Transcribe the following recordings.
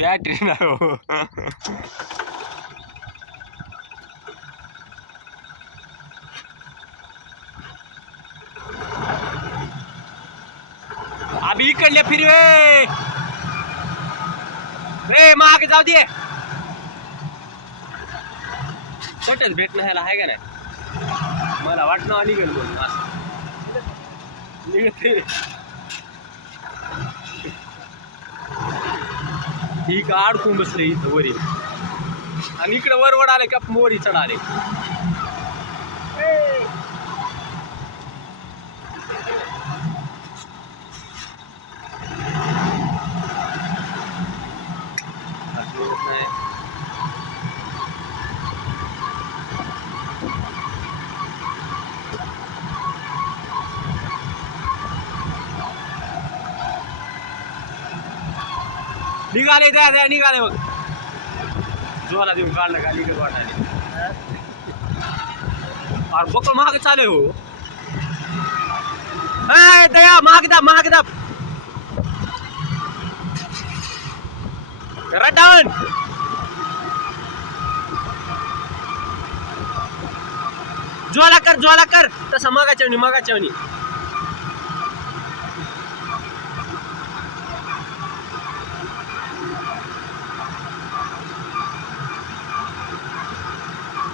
Battery ना हो. अभी इकडले फिरवे रे मागे जाऊ दे. छोटच भेटणं ह्याला आहे का नाही मला वाटणं निघेल म्हणून निघते ही का अडकून बसले इथं वरी आणि इकडे वरवड आले का मोरी चढाले. निघाले द्या निघाले बघ जोला देऊन काढलं का निघत वाटायला. अरे बकल महाग चाले हो. दया महाग दाब डाऊन. ज्वाला कर तसा मगाच्या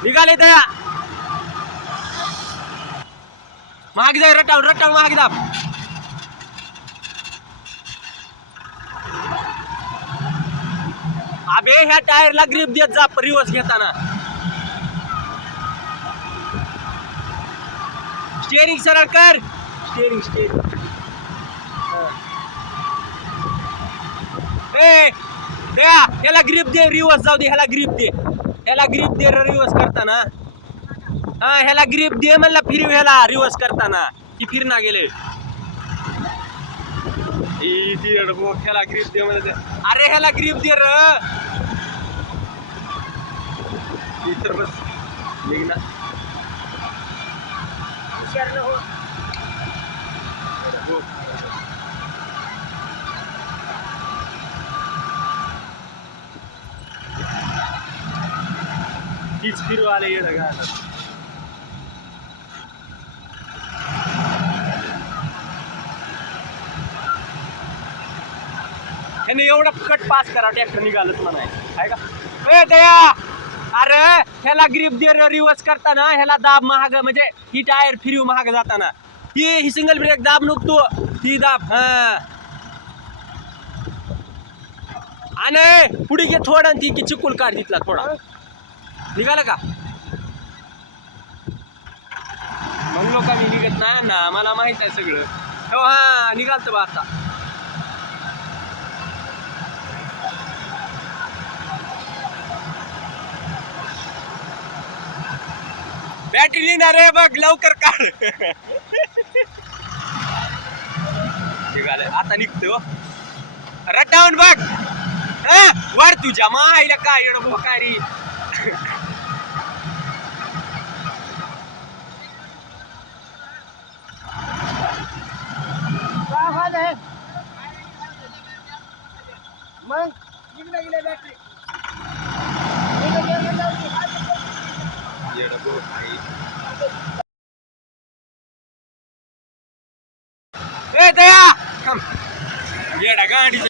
निघाले दया महाग जाय रटावून महाग दाब. अबे ह्या टायरला ग्रिप देत जा रिवर्स घेताना. स्टीअरिंग सरळ कर. स्टीअरिंग दया ह्याला ग्रिप दे रिवर्स जाऊ दे. ह्याला ग्रिप दे रिवर्स करताना. हा ह्याला ग्रिप दे म्हणला फिरव ह्याला रिवर्स करताना ती फिरणा गेले. ह्याला ग्रिप दे म्हणते. अरे ह्याला ग्रिप दे र इतर बस निघ ना. तीच फिरवाले येणं का ह्याने एवढा कट पास करा ट्रॅक्टर निघालच म्हणाय आहे का. दया अरे ह्याला ग्रिप दे रिवर्स करताना ह्याला दाब महाग म्हणजे ही टायर फिरव महाग जाताना ही सिंगल ब्रेक दाब नुकतो ही दाब. हा आणि पुढे घे थोडा ती की चिकूल काढ तिथला थोडा निघाला का. म्हणलो का मी निघत नाही ना मला माहित आहे सगळं. हो हा निघालत बा आता. बॅटरी लिहिणार रे बघ लवकर काढ. निघाले आता निघतो रटावून बघ. वर तुझ्या मायला काय एवढं भोकारी. मग गेले बॅटरी दया येडा गाडी